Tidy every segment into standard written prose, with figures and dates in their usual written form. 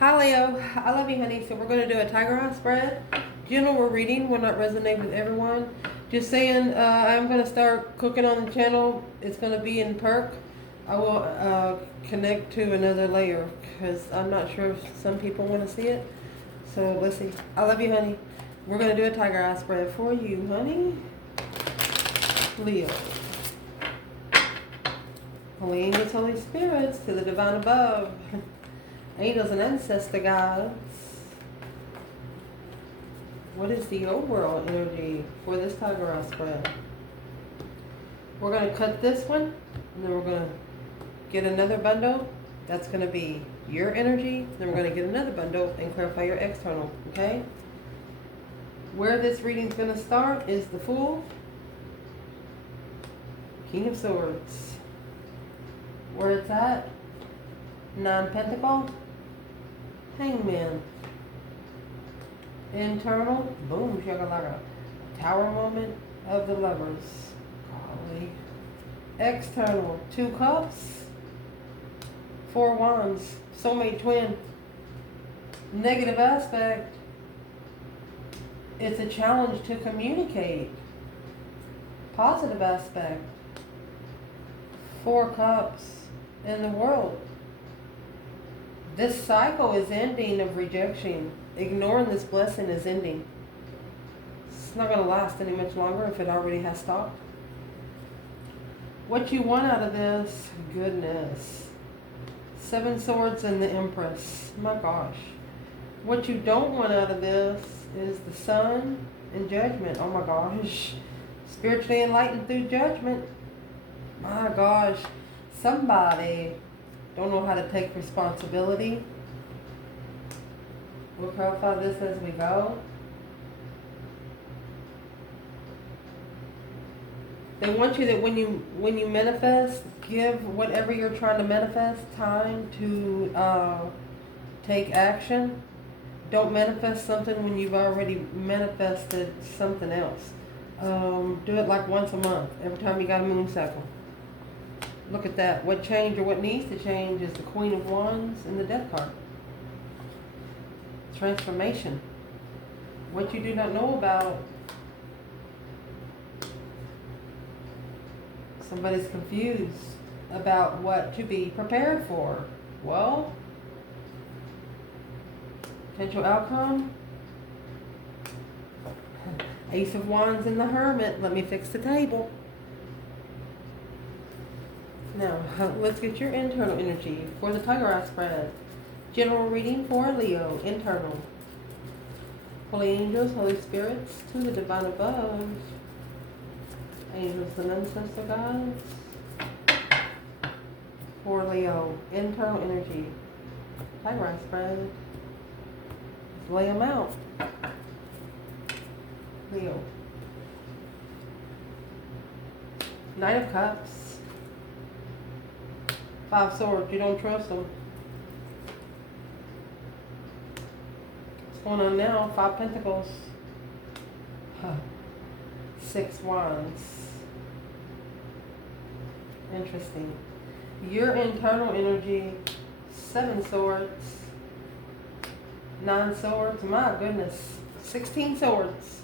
Hi Leo, I love you honey. So we're going to do a tiger eye spread. General reading will not resonate with everyone. Just saying, I'm going to start cooking on the channel. It's going to be in perk. I will connect to another layer because I'm not sure if some people want to see it. So let's see. I love you honey. We're going to do a tiger eye spread for you honey. Leo. Holy angels, Holy Spirits, to the divine above. Angels and ancestor guides. What is the overall energy for this tiger eye spread? We're going to cut this one, and then we're going to get another bundle. That's going to be your energy. Then we're going to get another bundle and clarify your external, okay? Where this reading is going to start is the Fool, King of Swords. Where it's at, 9 Pentacles, Hangman. Internal, boom, shakalaka. Tower moment of the Lovers. Golly. External, 2 Cups, 4 Wands, soulmate twin. Negative aspect, it's a challenge to communicate. Positive aspect, 4 Cups in the World. This cycle is ending of rejection. Ignoring this blessing is ending. It's not going to last any much longer if it already has stopped. What you want out of this, goodness. 7 Swords and the Empress. My gosh. What you don't want out of this is the Sun and Judgment. Oh my gosh. Spiritually enlightened through judgment. My gosh. Somebody don't know how to take responsibility. We'll clarify this as we go. They want you that when you manifest, give whatever you're trying to manifest time to take action. Don't manifest something when you've already manifested something else. Do it like once a month, every time you got a moon cycle. Look at that. What changed or what needs to change is the Queen of Wands and the Death card. Transformation. What you do not know about. Somebody's confused about what to be prepared for. Well, potential outcome. Ace of Wands and the Hermit. Let me fix the table. Now, let's get your internal energy for the tiger eye spread. General reading for Leo, internal. Holy angels, Holy Spirits, to the divine above. Angels and ancestor guides. For Leo, internal energy. Tiger eye spread. Let's lay them out. Leo. Knight of Cups. 5 Swords, you don't trust them. What's going on now? 5 Pentacles. 6 Wands. Interesting. Your internal energy, 7 Swords. 9 Swords, my goodness. 16 Swords.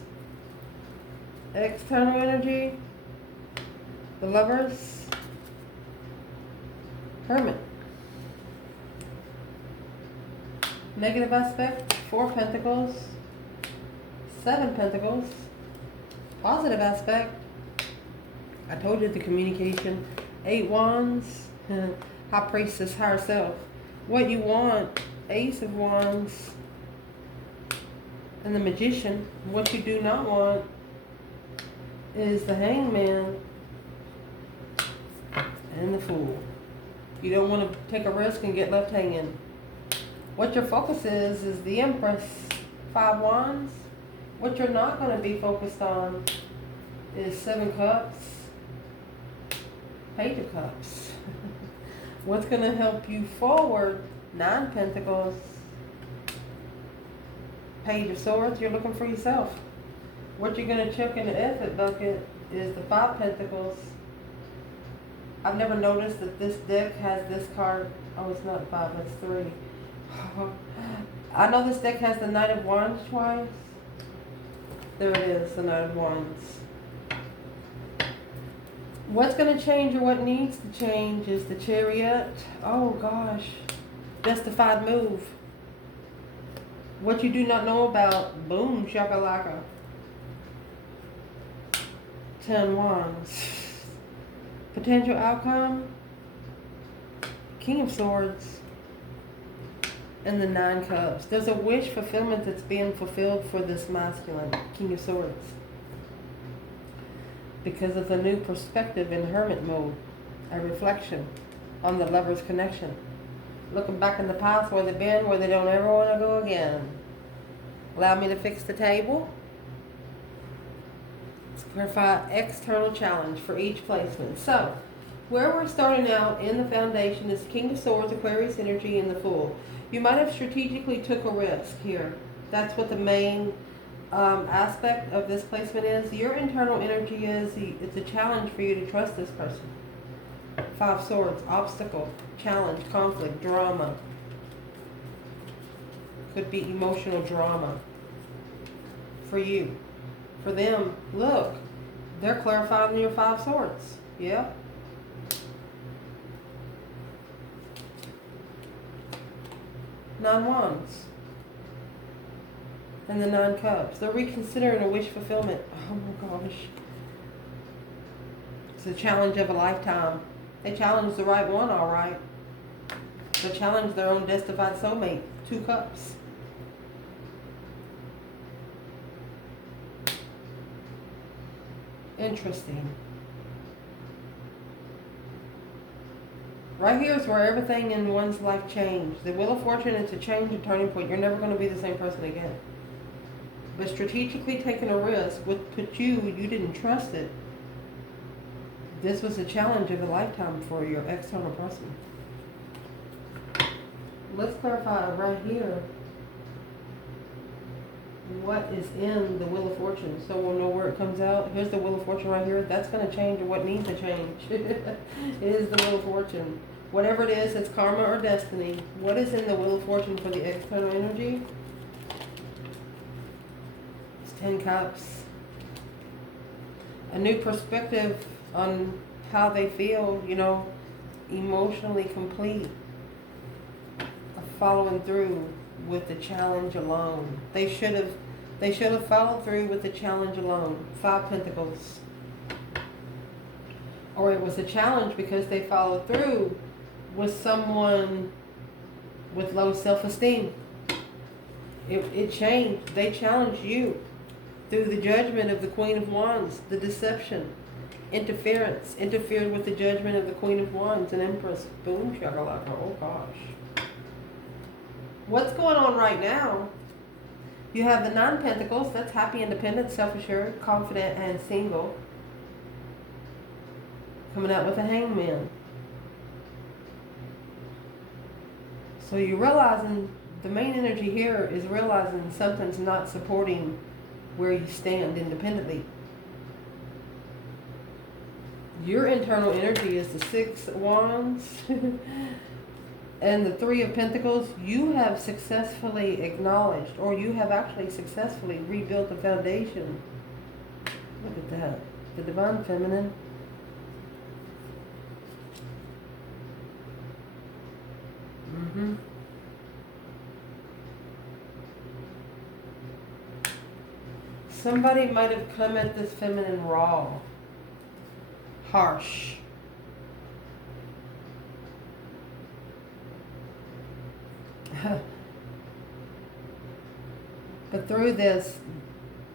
External energy, the Lovers. Hermit. Negative aspect, 4 Pentacles, 7 Pentacles. Positive aspect, I told you the communication, 8 Wands, High Priestess, Higher Self. What you want, Ace of Wands, and the Magician. What you do not want is the Hangman and the Fool. You don't want to take a risk and get left hanging. What your focus is the Empress, 5 Wands. What you're not going to be focused on is 7 Cups, Page of Cups. What's going to help you forward, 9 Pentacles, Page of Swords. You're looking for yourself. What you're going to check in the effort bucket is the 5 Pentacles. I've never noticed that this deck has this card. Oh, it's not 5, it's 3. I know this deck has the Knight of Wands twice. There it is, the Knight of Wands. What's going to change or what needs to change is the Chariot. Oh gosh. Justified move. What you do not know about. Boom, shakalaka. 10 Wands. Potential outcome. King of Swords. And the 9 Cups. There's a wish fulfillment that's being fulfilled for this masculine. King of Swords. Because of the new perspective in hermit mode. A reflection on the lover's connection. Looking back in the past where they've been, where they don't ever want to go again. Allow me to fix the table. Let's clarify external challenge for each placement. So, where we're starting out in the foundation is King of Swords, Aquarius energy, and the Fool. You might have strategically took a risk here. That's what the main aspect of this placement is. Your internal energy is, it's a challenge for you to trust this person. 5 Swords, obstacle, challenge, conflict, drama. Could be emotional drama. For you. For them, look, they're clarifying your 5 Swords. Yeah. Nine Wands. And the 9 Cups. They're reconsidering a wish fulfillment. Oh my gosh. It's a challenge of a lifetime. They challenge the right one, all right. They challenge their own destined soulmate. 2 Cups. Interesting. Right here is where everything in one's life changed. The Wheel of Fortune is a change, a turning point. You're never going to be the same person again. But strategically taking a risk would put you didn't trust it. This was a challenge of a lifetime for your external person. Let's clarify right here what is in the Wheel of Fortune, so we'll know where it comes out. Here's the Wheel of Fortune right here. That's going to change what needs to change. It is the Wheel of Fortune. Whatever it is, it's karma or destiny. What is in the Wheel of Fortune for the external energy? It's 10 Cups. A new perspective on how they feel, emotionally complete. Following through with the challenge alone. They should have followed through with the challenge alone. 5 Pentacles. Or it was a challenge because they followed through with someone with low self-esteem. It changed. They challenged you through the judgment of the Queen of Wands, the deception, interference, interfered with the judgment of the Queen of Wands, an Empress. Boom, shakalaka. Oh gosh. What's going on right now? You have the 9 Pentacles. That's happy, independent, self-assured, confident, and single. Coming out with a Hangman. So you're realizing, the main energy here is realizing something's not supporting where you stand independently. Your internal energy is the 6 Wands. And the 3 of Pentacles. You have successfully acknowledged, or you have actually successfully rebuilt the foundation. Look at that. The Divine Feminine. Somebody might have come at this feminine raw. Harsh. But through this,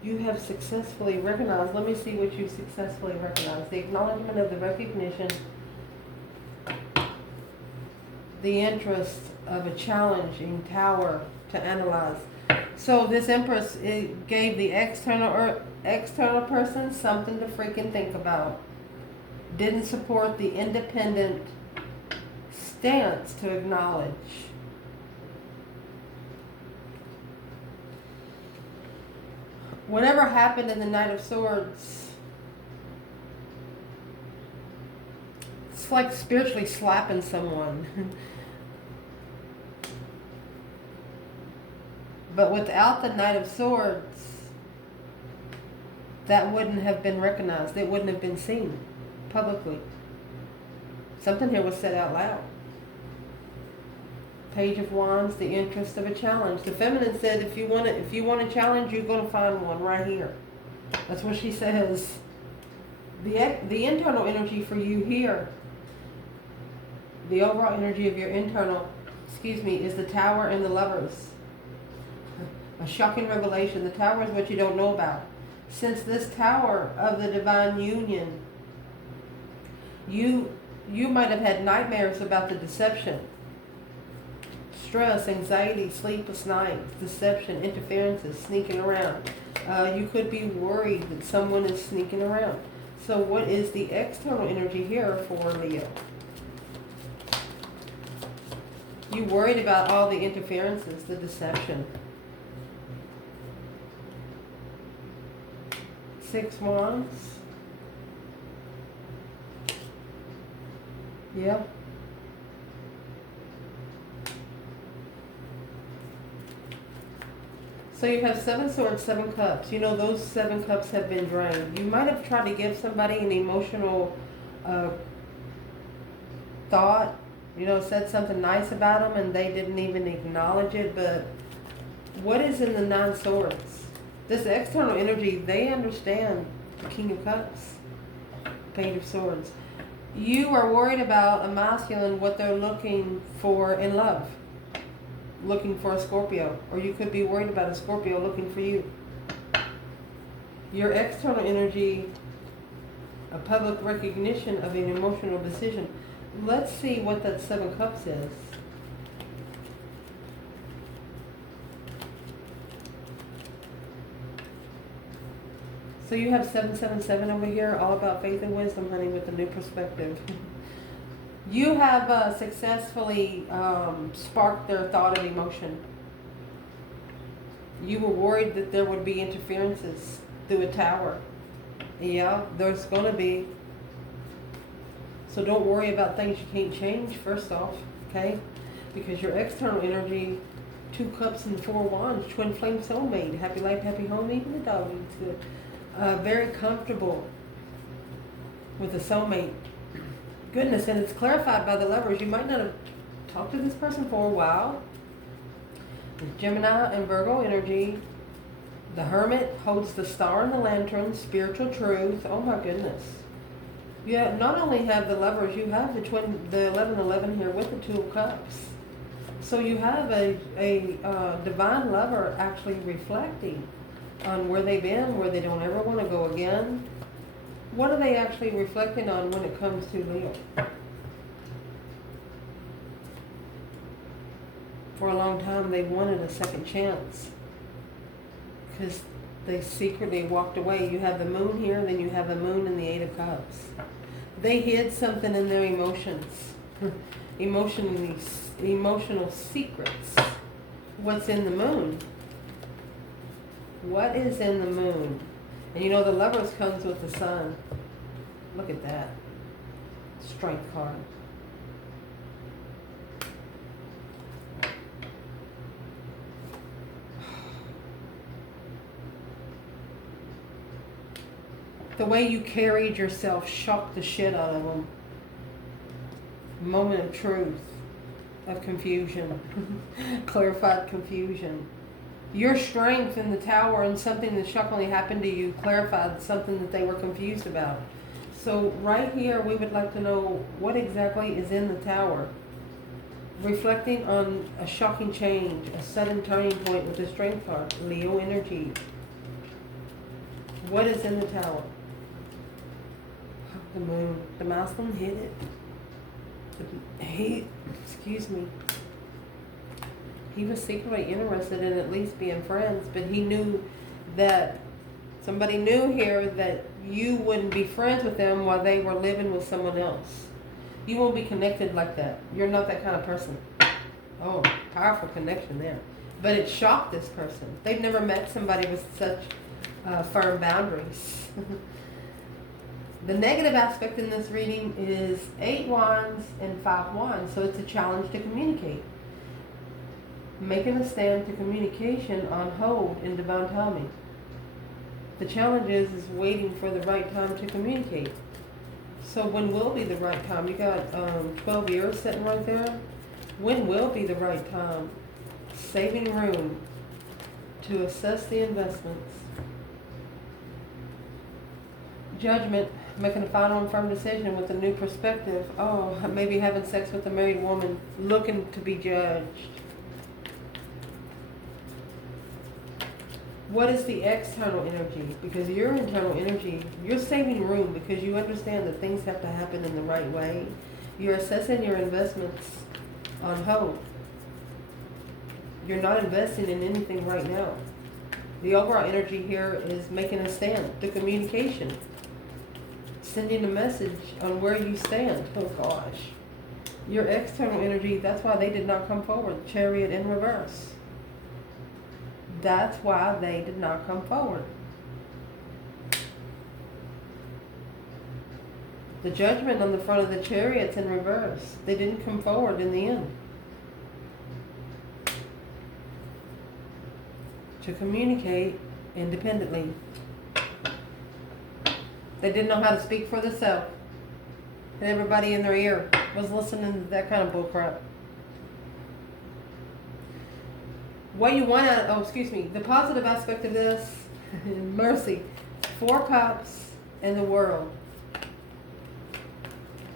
you have successfully recognized. Let me see what you successfully recognized. The acknowledgement of the recognition, the interest of a challenging tower to analyze. So this Empress, it gave the external person something to freaking think about. Didn't support the independent stance to acknowledge. Whatever happened in the Knight of Swords, it's like spiritually slapping someone. But without the Knight of Swords, that wouldn't have been recognized. It wouldn't have been seen publicly. Something here was said out loud. Page of Wands, the interest of a challenge. The feminine said, if you want a challenge, you're going to find one right here. That's what she says. The internal energy for you here, the overall energy of your internal, is the Tower and the Lovers. A shocking revelation. The Tower is what you don't know about. Since this Tower of the Divine Union, you might have had nightmares about the deception. Stress, anxiety, sleepless nights, deception, interferences, sneaking around. You could be worried that someone is sneaking around. So what is the external energy here for Leo? You worried about all the interferences, the deception. 6 Wands. Yeah. So you have 7 Swords, 7 Cups. You know, those 7 cups have been drained. You might have tried to give somebody an emotional thought, said something nice about them and they didn't even acknowledge it. But what is in the 9 Swords? This external energy, they understand the King of Cups, Page of Swords. You are worried about a masculine, what they're looking for in love. Looking for a Scorpio, or you could be worried about a Scorpio looking for you. Your external energy, a public recognition of an emotional decision. Let's see what that 7 Cups is. So you have 777 over here, all about faith and wisdom, honey, with a new perspective. You have successfully sparked their thought of emotion. You were worried that there would be interferences through a tower. Yeah, there's going to be. So don't worry about things you can't change, first off, okay? Because your external energy, 2 Cups and 4 Wands, twin flame soulmate, happy life, happy home, even the dog eats good. Very comfortable with a soulmate. Goodness, and it's clarified by the Lovers. You might not have talked to this person for a while. Gemini and Virgo energy. The Hermit holds the star and the lantern, spiritual truth. Oh my goodness. You not only have the Lovers, you have the 1111 here with the 2 of Cups. So you have a divine lover actually reflecting on where they've been, where they don't ever want to go again. What are they actually reflecting on when it comes to Leo? For a long time, they wanted a second chance because they secretly walked away. You have the Moon here, then you have the Moon and the 8 of Cups. They hid something in their emotions, emotional secrets. What's in the Moon? What is in the Moon? And the Lovers comes with the Sun. Look at that. Strength card. The way you carried yourself shocked the shit out of them. Moment of truth, of confusion. Clarified confusion. Your strength in the Tower and something that shockingly happened to you clarified something that they were confused about. So right here, we would like to know what exactly is in the Tower. Reflecting on a shocking change, a sudden turning point with the Strength card, Leo energy. What is in the Tower? The Moon. The masculine hid it. He was secretly interested in at least being friends, but he knew that somebody knew here that you wouldn't be friends with them while they were living with someone else. You won't be connected like that. You're not that kind of person. Oh, powerful connection there. But it shocked this person. They've never met somebody with such firm boundaries. The negative aspect in this reading is 8 Wands and 5 Wands, so it's a challenge to communicate. Making a stand to communication on hold in divine timing. The challenge is waiting for the right time to communicate. So when will be the right time? You got 12 years sitting right there. When will be the right time? Saving room to assess the investments. Judgment, making a final and firm decision with a new perspective. Oh, maybe having sex with a married woman, looking to be judged. What is the external energy? Because your internal energy, you're saving room because you understand that things have to happen in the right way. You're assessing your investments on hold. You're not investing in anything right now. The overall energy here is making a stand, the communication, sending a message on where you stand. Oh gosh. Your external energy, that's why they did not come forward. Chariot in reverse. That's why they did not come forward. The Judgment on the front of the Chariot's in reverse. They didn't come forward in the end. To communicate independently. They didn't know how to speak for themselves. And everybody in their ear was listening to that kind of bullcrap. What you want out, the positive aspect of this, mercy, 4 cups and the world.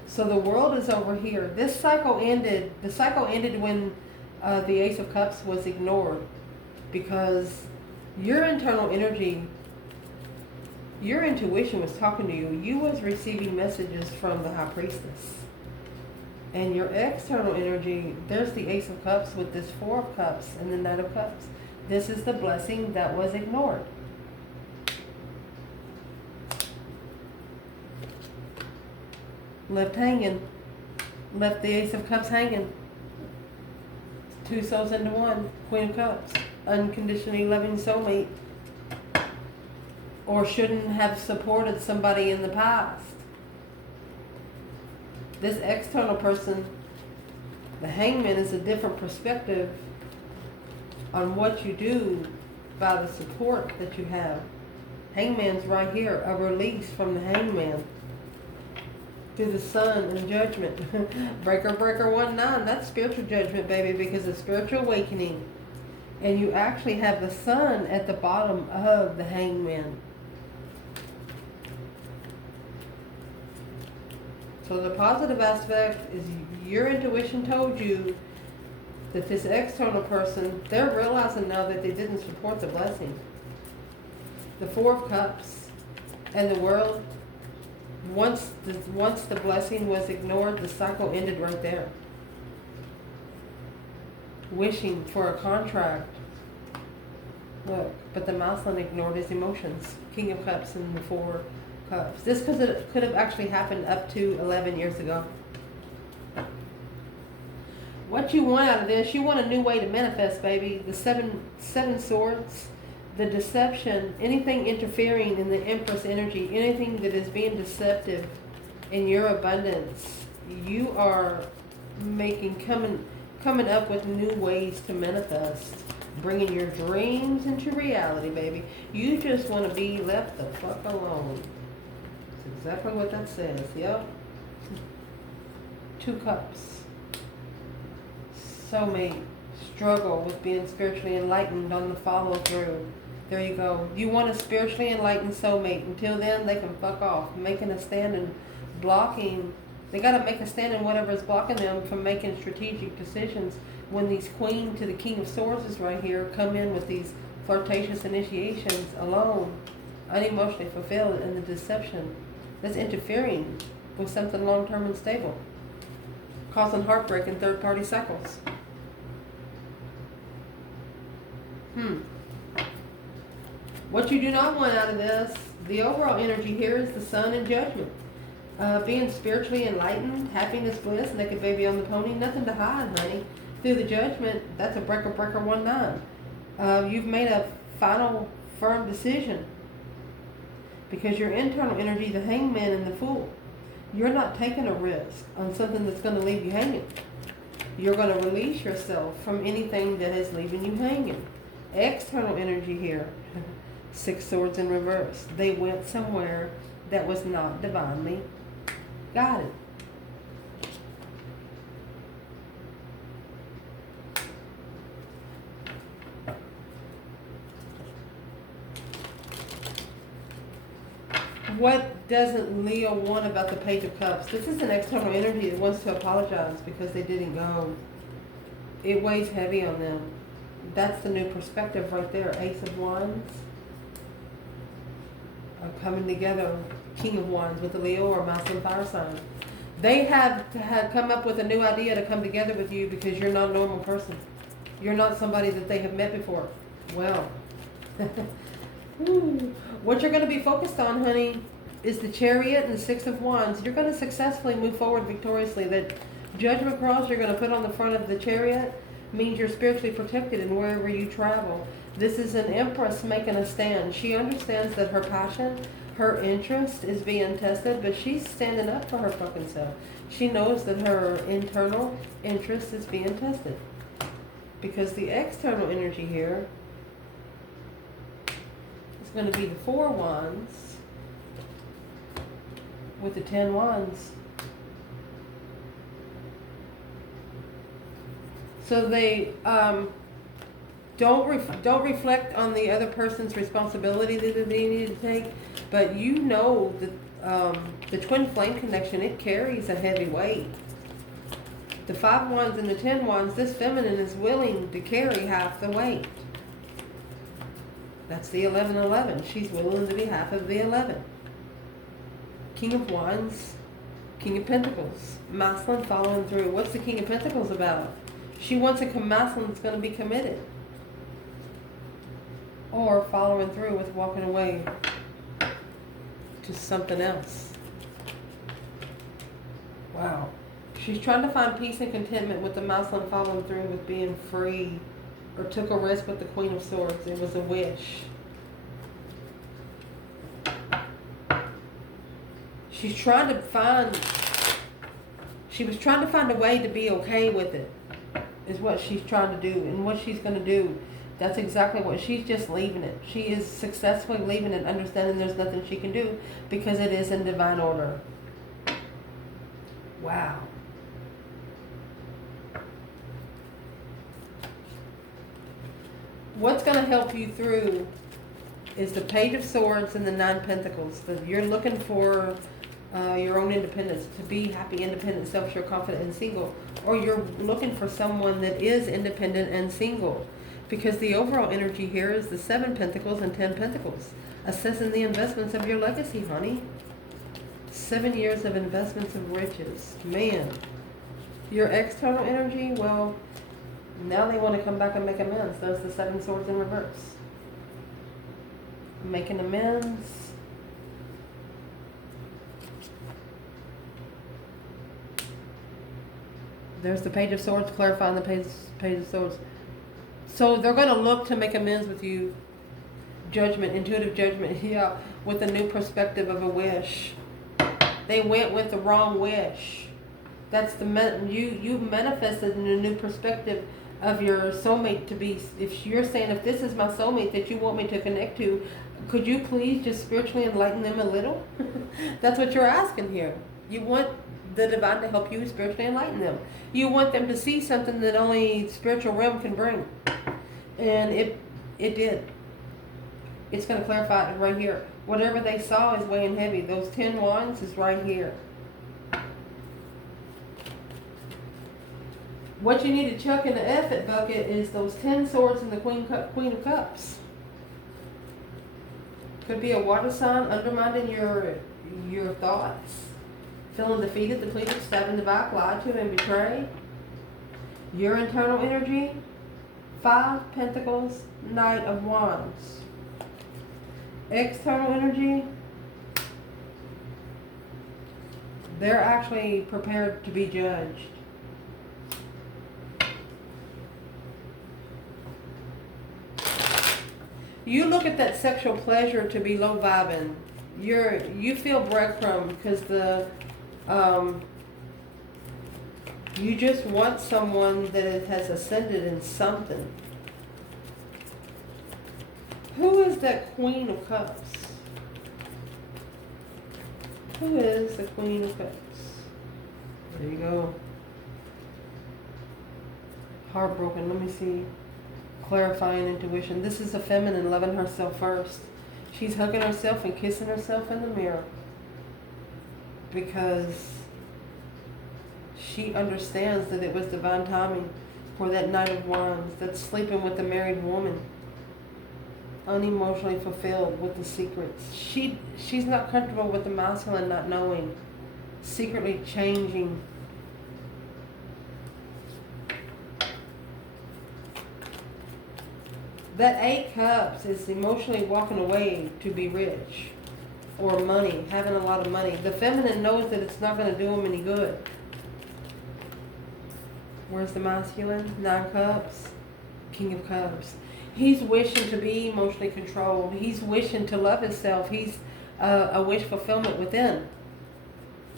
So the world is over here. This cycle ended, the cycle ended when the Ace of Cups was ignored. Because your internal energy, your intuition was talking to you. You was receiving messages from the High Priestess. And your external energy, there's the Ace of Cups with this 4 of Cups and the Knight of Cups. This is the blessing that was ignored. Left hanging. Left the Ace of Cups hanging. 2 souls into 1. Queen of Cups. Unconditionally loving soulmate. Or shouldn't have supported somebody in the past. This external person, the Hangman, is a different perspective on what you do by the support that you have. Hangman's right here, a release from the Hangman. Through the Sun and Judgment. Breaker 19, that's spiritual judgment, baby, because of spiritual awakening. And you actually have the Sun at the bottom of the Hangman. So the positive aspect is your intuition told you that this external person, they're realizing now that they didn't support the blessing. The 4 of Cups and the world, once the blessing was ignored, the cycle ended right there. Wishing for a contract. Look, but the Mousland ignored his emotions. King of Cups and the 4 Cups. This could have actually happened up to 11 years ago. What you want out of this, you want a new way to manifest, baby. The seven swords, the deception, anything interfering in the Empress energy, anything that is being deceptive in your abundance, you are coming up with new ways to manifest. Bringing your dreams into reality, baby. You just want to be left the fuck alone. That's exactly what that says. Yep. 2 Cups. Soulmate. Struggle with being spiritually enlightened on the follow through. There you go. You want a spiritually enlightened soulmate. Until then, they can fuck off. Making a stand and blocking. They got to make a stand in whatever is blocking them from making strategic decisions. When these Queen to the King of Swords is right here, come in with these flirtatious initiations alone, unemotionally fulfilled, and the deception that's interfering with something long-term and stable, causing heartbreak and third-party cycles. What you do not want out of this, the overall energy here is the Sun and Judgment. Being spiritually enlightened, happiness, bliss, naked baby on the pony, nothing to hide, honey. Through the Judgment, that's a breaker 19. You've made a final, firm decision. Because your internal energy, the Hangman and the Fool, you're not taking a risk on something that's going to leave you hanging. You're going to release yourself from anything that is leaving you hanging. External energy here. 6 swords in reverse. They went somewhere that was not divinely guided. What doesn't Leo want about the Page of Cups? This is an external energy that wants to apologize because they didn't go. It weighs heavy on them. That's the new perspective right there. Ace of Wands. Are coming together. King of Wands with the Leo or Masculine fire sign. They have come up with a new idea to come together with you because you're not a normal person. You're not somebody that they have met before. Well. What you're going to be focused on, honey, is the Chariot and the 6 of Wands. You're going to successfully move forward victoriously. That Judgment cross you're going to put on the front of the Chariot means you're spiritually protected in wherever you travel. This is an Empress making a stand. She understands that her passion, her interest is being tested, but she's standing up for her fucking self. She knows that her internal interest is being tested. Because the external energy here going to be the 4 Wands with the 10 Wands. So they don't reflect on the other person's responsibility that they need to take, but you know that the twin flame connection, it carries a heavy weight. The 5 Wands and the 10 Wands, this feminine is willing to carry half the weight. That's the 11-11. She's willing to be half of the 11. King of Wands, King of Pentacles. Masculine following through. What's the King of Pentacles about? She wants a masculine that's going to be committed. Or following through with walking away to something else. Wow. She's trying to find peace and contentment with the masculine following through with being free. Or took a risk with the Queen of Swords. It was a wish. She was trying to find a way to be okay with it. Is what she's trying to do. And what she's going to do. That's exactly what. She's just leaving it. She is successfully leaving it, understanding there's nothing she can do. Because it is in divine order. Wow. What's going to help you through is the Page of Swords and the 9 Pentacles. You're looking for your own independence, to be happy, independent, self-sure, confident, and single. Or you're looking for someone that is independent and single. Because the overall energy here is the 7 Pentacles and 10 Pentacles. Assessing the investments of your legacy, honey. 7 years of investments of riches. Man. Your external energy, well, now they want to come back and make amends. There's the 7 Swords in reverse. Making amends. There's the Page of Swords, clarifying the Page of Swords. So they're going to look to make amends with you. Judgment, intuitive judgment, yeah, with a new perspective of a wish. They went with the wrong wish. That's you manifested in a new perspective of your soulmate to be. If you're saying, if this is my soulmate that you want me to connect to, could you please just spiritually enlighten them a little? That's what you're asking here. You want the divine to help you spiritually enlighten them. You want them to see something that only spiritual realm can bring. And it did. It's going to clarify it right here. Whatever they saw is weighing heavy. Those 10 wands is right here. What you need to chuck in the effort bucket is those 10 swords and the Queen of Cups. Could be a water sign undermining your thoughts. Feeling defeated, depleted, stabbed in the back, lied to, and betrayed. Your internal energy. 5 Pentacles, Knight of Wands. External energy. They're actually prepared to be judged. You look at that sexual pleasure to be low vibing. You feel breadcrumb because the You just want someone that has ascended in something. Who is that Queen of Cups? Who is the Queen of Cups? There you go. Heartbroken. Let me see. Clarifying intuition. This is a feminine loving herself first. She's hugging herself and kissing herself in the mirror because she understands that it was divine timing for that Knight of Wands that's sleeping with a married woman, unemotionally fulfilled with the secrets. She's not comfortable with the masculine not knowing, secretly changing. That 8 Cups is emotionally walking away to be rich or money, having a lot of money. The feminine knows that it's not going to do them any good. Where's the masculine? 9 Cups, King of Cups. He's wishing to be emotionally controlled. He's wishing to love himself. He's a wish fulfillment within.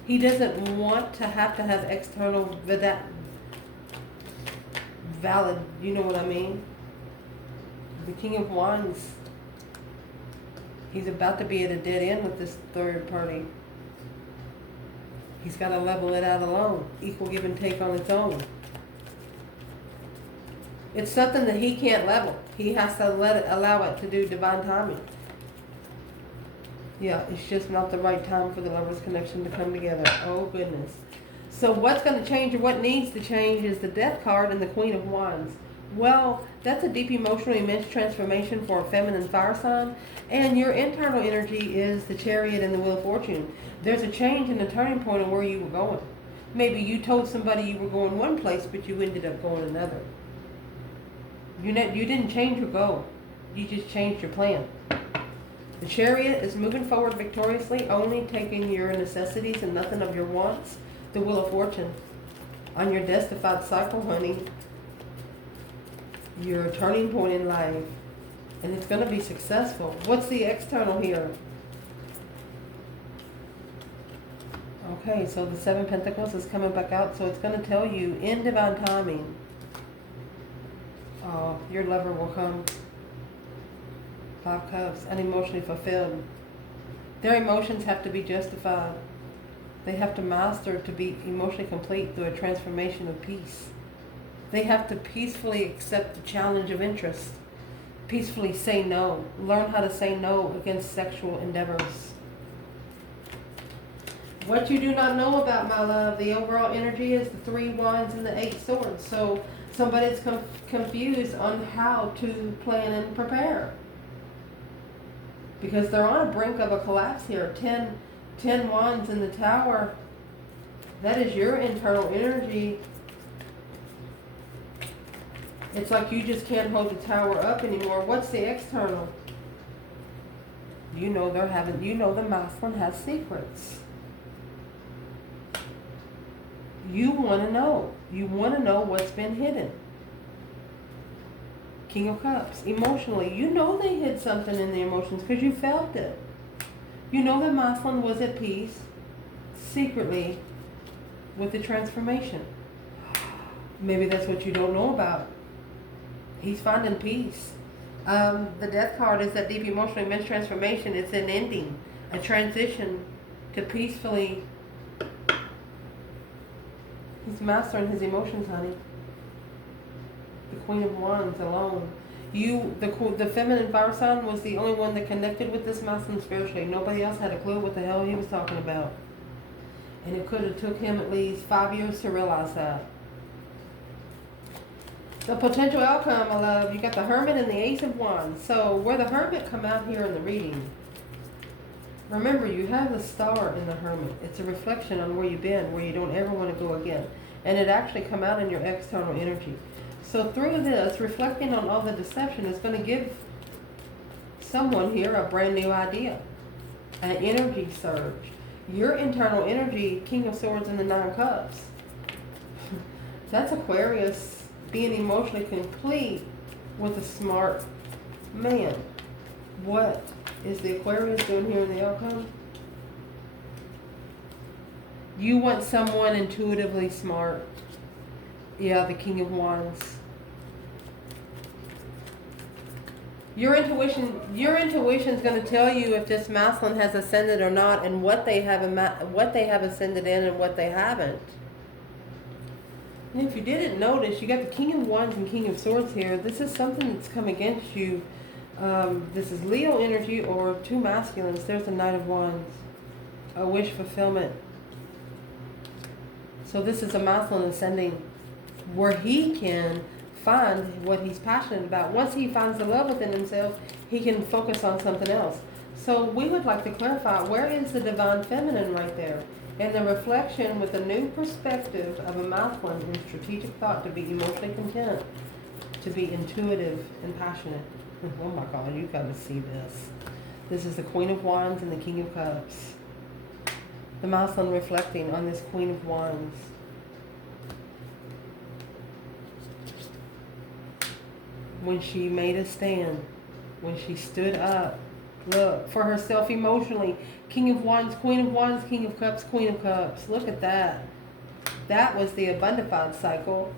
He doesn't want to have external valid, you know what I mean? The King of Wands, he's about to be at a dead end with this third party. He's got to level it out alone. Equal give and take on its own. It's something that he can't level. He has to allow it to do divine timing. Yeah, it's just not the right time for the lovers' connection to come together. Oh, goodness. So what's going to change or what needs to change is the Death card and the Queen of Wands. Well, that's a deep emotional immense transformation for a feminine fire sign. And your internal energy is the Chariot and the Wheel of Fortune. There's a change and a turning point on where you were going. Maybe you told somebody you were going one place, but you ended up going another. You didn't change your goal. You just changed your plan. The Chariot is moving forward victoriously, only taking your necessities and nothing of your wants. The Wheel of Fortune. On your destified cycle, honey, your turning point in life. And it's going to be successful. What's the external here? Okay, so the 7 Pentacles is coming back out. So it's going to tell you, in divine timing, your lover will come. 5 Cups, unemotionally fulfilled. Their emotions have to be justified. They have to master to be emotionally complete through a transformation of peace. They have to peacefully accept the challenge of interest. Peacefully say no. Learn how to say no against sexual endeavors. What you do not know about, my love, the overall energy is the 3 Wands and the 8 Swords. So somebody's confused on how to plan and prepare. Because they're on a brink of a collapse here. 10 Wands in the Tower. That is your internal energy. It's like you just can't hold the tower up anymore. What's the external? You know the masculine has secrets. You want to know. You want to know what's been hidden. King of Cups. Emotionally, you know they hid something in the emotions because you felt it. You know the masculine was at peace secretly with the transformation. Maybe that's what you don't know about. He's finding peace. The Death card is that deep emotional immense transformation. It's an ending, a transition to peacefully. He's mastering his emotions, honey. The Queen of Wands alone. The feminine fire sign was the only one that connected with this masculine spiritually. Nobody else had a clue what the hell he was talking about. And it could have took him at least 5 years to realize that. The potential outcome, my love, you got the Hermit and the Ace of Wands. So where the Hermit come out here in the reading, remember you have the Star in the Hermit. It's a reflection on where you've been, where you don't ever want to go again. And it actually come out in your external energy. So through this, reflecting on all the deception is going to give someone here a brand new idea, an energy surge. Your internal energy, King of Swords and the 9 Cups. That's Aquarius being emotionally complete with a smart man. What is the Aquarius doing here in the outcome? You want someone intuitively smart. Yeah, the King of Wands. Your intuition's going to tell you if this masculine has ascended or not, and what they have ascended in and what they haven't. And if you didn't notice, you got the King of Wands and King of Swords here. This is something that's come against you. This is Leo energy or two masculines. There's the Knight of Wands. A wish fulfillment. So this is a masculine ascending where he can find what he's passionate about. Once he finds the love within himself, he can focus on something else. So we would like to clarify, where is the divine feminine right there? And the reflection with a new perspective of a masculine in strategic thought, to be emotionally content, to be intuitive and passionate. Oh my God, you got to see this. This is the Queen of Wands and the King of Cups. The masculine reflecting on this Queen of Wands. When she made a stand, when she stood up, look, for herself emotionally. King of Wands, Queen of Wands, King of Cups, Queen of Cups. Look at that. That was the abundified cycle.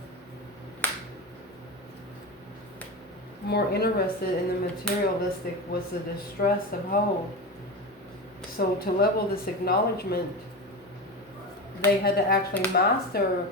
More interested in the materialistic was the distress of whole. So to level this acknowledgement, they had to actually master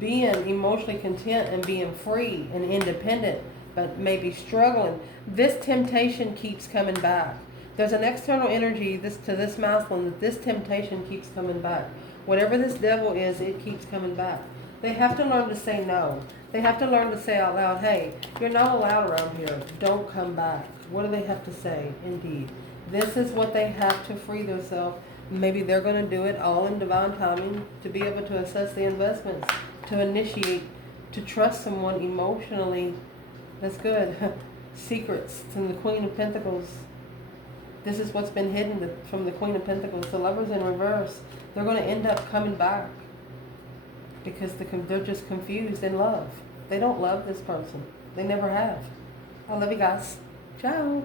being emotionally content and being free and independent, but maybe struggling. This temptation keeps coming back. There's an external energy to this masculine that this temptation keeps coming back. Whatever this devil is, it keeps coming back. They have to learn to say no. They have to learn to say out loud, hey, you're not allowed around here. Don't come back. What do they have to say? Indeed. This is what they have to free themselves. Maybe they're going to do it all in divine timing, to be able to assess the investments, to initiate, to trust someone emotionally. That's good. Secrets from the Queen of Pentacles. This is what's been hidden from the Queen of Pentacles. The Lovers in reverse. They're going to end up coming back because they're just confused in love. They don't love this person. They never have. I love you guys. Ciao.